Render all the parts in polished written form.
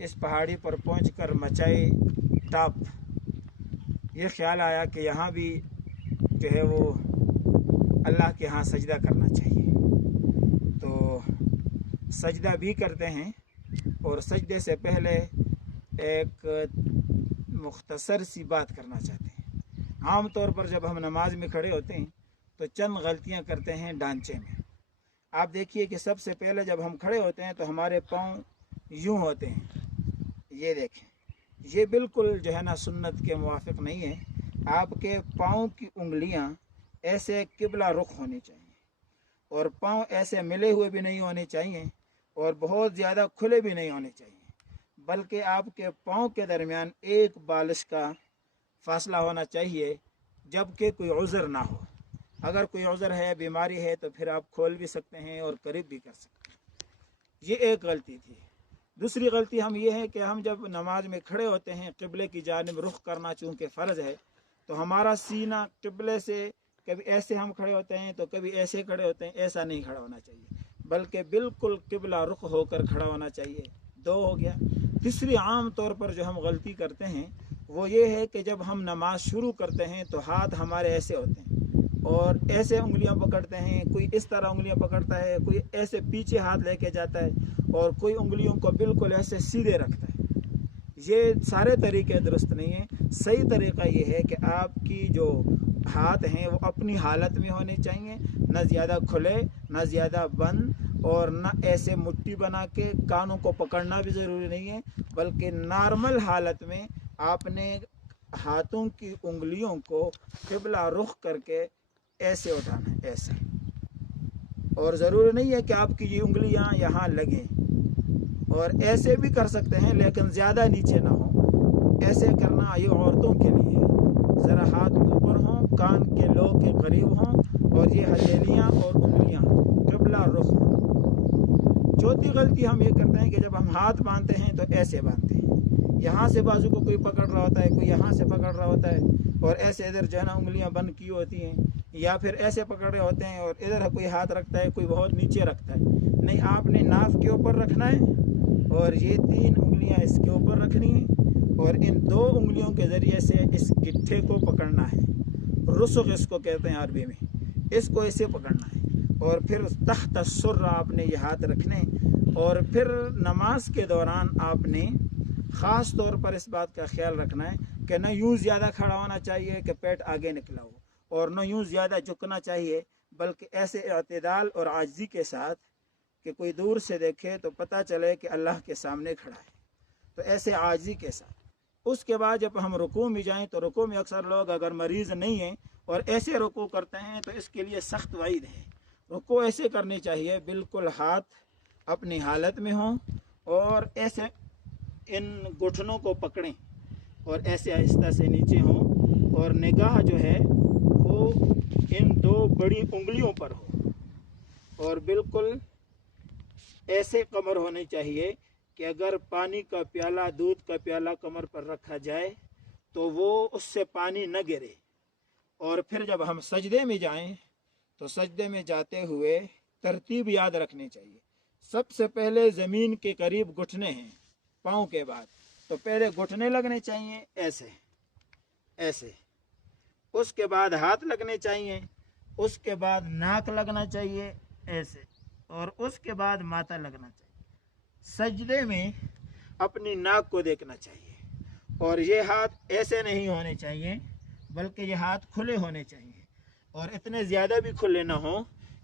इस पहाड़ी पर पहुंचकर मचाई टाप। ये ख्याल आया कि यहाँ भी जो है वो अल्लाह के यहाँ सजदा करना चाहिए। तो सजदा भी करते हैं, और सजदे से पहले एक मुख्तसर सी बात करना चाहते हैं। आम तौर पर जब हम नमाज में खड़े होते हैं तो चंद गलतियां करते हैं ढांचे में। आप देखिए कि सबसे पहले जब हम खड़े होते हैं तो हमारे पाँव यूं होते हैं, ये देखें, ये बिल्कुल जो है ना सुन्नत के मुवाफिक नहीं है। आपके पाँव की उंगलियां ऐसे किबला रुख होनी चाहिए, और पाँव ऐसे मिले हुए भी नहीं होने चाहिए, और बहुत ज़्यादा खुले भी नहीं होने चाहिए, बल्कि आपके पाँव के दरमियान एक बालिश का फासला होना चाहिए, जबकि कोई उज़र ना हो। अगर कोई उज़र है, बीमारी है, तो फिर आप खोल भी सकते हैं और करीब भी कर सकते हैं। ये एक गलती थी। दूसरी गलती हम ये है कि हम जब नमाज में खड़े होते हैं, क़िबले की जानिब रुख करना चूँकि फ़र्ज़ है, तो हमारा सीना क़िबले से कभी ऐसे हम खड़े होते हैं तो कभी ऐसे खड़े होते हैं। ऐसा नहीं खड़ा होना चाहिए, बल्कि बिल्कुल क़िबला रुख होकर खड़ा होना चाहिए। दो हो गया। तीसरी आम तौर पर जो हम गलती करते हैं वो ये है कि जब हम नमाज शुरू करते हैं तो हाथ हमारे ऐसे होते हैं और ऐसे उंगलियां पकड़ते हैं। कोई इस तरह उंगलियां पकड़ता है, कोई ऐसे पीछे हाथ लेके जाता है, और कोई उंगलियों को बिल्कुल ऐसे सीधे रखता है। ये सारे तरीके दुरुस्त नहीं हैं। सही तरीका ये है कि आपकी जो हाथ हैं वो अपनी हालत में होने चाहिए, न ज़्यादा खुले न ज़्यादा बंद, और न ऐसे मुट्ठी बना के कानों को पकड़ना भी ज़रूरी नहीं है, बल्कि नॉर्मल हालत में आपने हाथों की उंगलियों को क़िबला रुख करके ऐसे उठाना है, ऐसे। और ज़रूरी नहीं है कि आपकी ये उंगलियां यहाँ लगें, और ऐसे भी कर सकते हैं लेकिन ज़्यादा नीचे ना हो। ऐसे करना ये औरतों के लिए है। ज़रा हाथ ऊपर हों, कान के लोग के करीब हों, और ये हथेलियाँ और उंगलियाँ क़िबला रुख हों। चौथी गलती हम ये करते हैं कि जब हम हाथ बांधते हैं तो ऐसे बांधते हैं। यहाँ से बाजू को कोई पकड़ रहा होता है, कोई यहाँ से पकड़ रहा होता है, और ऐसे इधर जो है ना उंगलियाँ बंद की होती हैं, या फिर ऐसे पकड़ रहे होते हैं और इधर कोई हाथ रखता है, कोई बहुत नीचे रखता है। नहीं, आपने नाफ के ऊपर रखना है, और ये 3 उंगलियाँ इसके ऊपर रखनी है, और इन 2 उंगलियों के ज़रिए से इस गिट्ठे को पकड़ना है। रुसुक इसको कहते हैं अरबी में। इसको ऐसे पकड़ना है, और फिर तख्त सुर्रा आपने ये हाथ रखने। और फिर नमाज के दौरान आपने ख़ास तौर पर इस बात का ख्याल रखना है कि न यूँ ज़्यादा खड़ा होना चाहिए कि पेट आगे निकला हो, और न यूँ ज़्यादा झुकना चाहिए, बल्कि ऐसे इत्तेदाल और आजिज़ी के साथ कि कोई दूर से देखे तो पता चले कि अल्लाह के सामने खड़ा है। तो ऐसे आजिज़ी के साथ। उसके बाद जब हम रुकू में जाएं तो रुकू में अक्सर लोग अगर मरीज़ नहीं हैं और ऐसे रुकू करते हैं तो इसके लिए सख्त वाइद है। रुकू ऐसे करनी चाहिए, बिल्कुल हाथ अपनी हालत में हों, और ऐसे इन घुटनों को पकड़ें, और ऐसे आहिस्ता से नीचे हों, और निगाह जो है वो इन 2 बड़ी उंगलियों पर हो, और बिल्कुल ऐसे कमर होनी चाहिए कि अगर पानी का प्याला, दूध का प्याला कमर पर रखा जाए तो वो उससे पानी न गिरे। और फिर जब हम सजदे में जाएं तो सजदे में जाते हुए तरतीब याद रखनी चाहिए। सबसे पहले ज़मीन के करीब घुटने हैं पाँव के बाद, तो पहले घुटने लगने चाहिए ऐसे ऐसे, उसके बाद हाथ लगने चाहिए, उसके बाद नाक लगना चाहिए ऐसे, और उसके बाद माथा लगना चाहिए। सजदे में अपनी नाक को देखना चाहिए, और ये हाथ ऐसे नहीं होने चाहिए, बल्कि ये हाथ खुले होने चाहिए, और इतने ज़्यादा भी खुले ना हो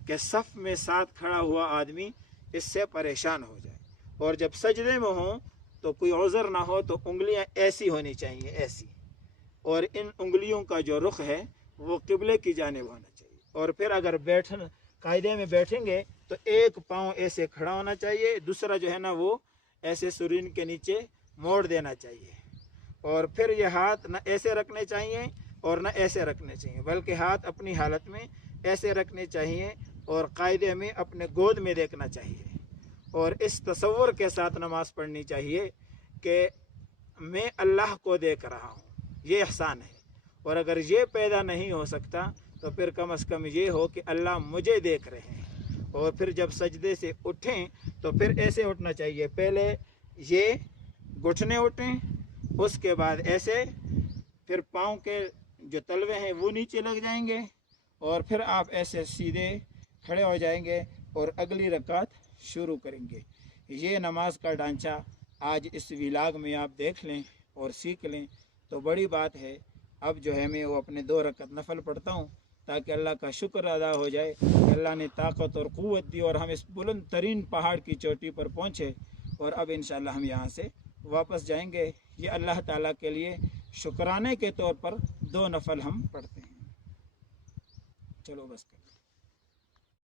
कि सफ़ में साथ खड़ा हुआ आदमी इससे परेशान हो जाए। और जब सजदे में हो तो कोई उज़र ना हो, तो उंगलियां ऐसी होनी चाहिए, ऐसी, और इन उंगलियों का जो रुख है वो क़िबले की जानिब होना चाहिए। और फिर अगर कायदे में बैठेंगे तो एक पाँव ऐसे खड़ा होना चाहिए, दूसरा जो है ना वो ऐसे सुरीन के नीचे मोड़ देना चाहिए, और फिर ये हाथ न ऐसे रखने चाहिए और न ऐसे रखने चाहिए, बल्कि हाथ अपनी हालत में ऐसे रखने चाहिए, और कायदे में अपने गोद में देखना चाहिए, और इस तसव्वुर के साथ नमाज पढ़नी चाहिए कि मैं अल्लाह को देख रहा हूँ, ये एहसान है। और अगर ये पैदा नहीं हो सकता तो फिर कम अज़ कम ये हो कि अल्लाह मुझे देख रहे हैं। और फिर जब सजदे से उठें तो फिर ऐसे उठना चाहिए, पहले ये घुटने उठें, उसके बाद ऐसे फिर पाँव के जो तलवे हैं वो नीचे लग जाएंगे और फिर आप ऐसे सीधे खड़े हो जाएंगे और अगली रकात शुरू करेंगे। ये नमाज का ढांचा आज इस विलाग में आप देख लें और सीख लें तो बड़ी बात है। अब जो है मैं वो अपने 2 रकात नफल पढ़ता हूँ ताकि अल्लाह का शुक्र अदा हो जाए कि अल्लाह ने ताकत और क़ुव्वत दी और हम इस बुलंद तरीन पहाड़ की चोटी पर पहुँचे और अब इंशाअल्लाह हम यहाँ से वापस जाएंगे। ये अल्लाह ताला के लिए शुक्राने के तौर पर 2 नफल हम पढ़ते हैं। चलो बस कर।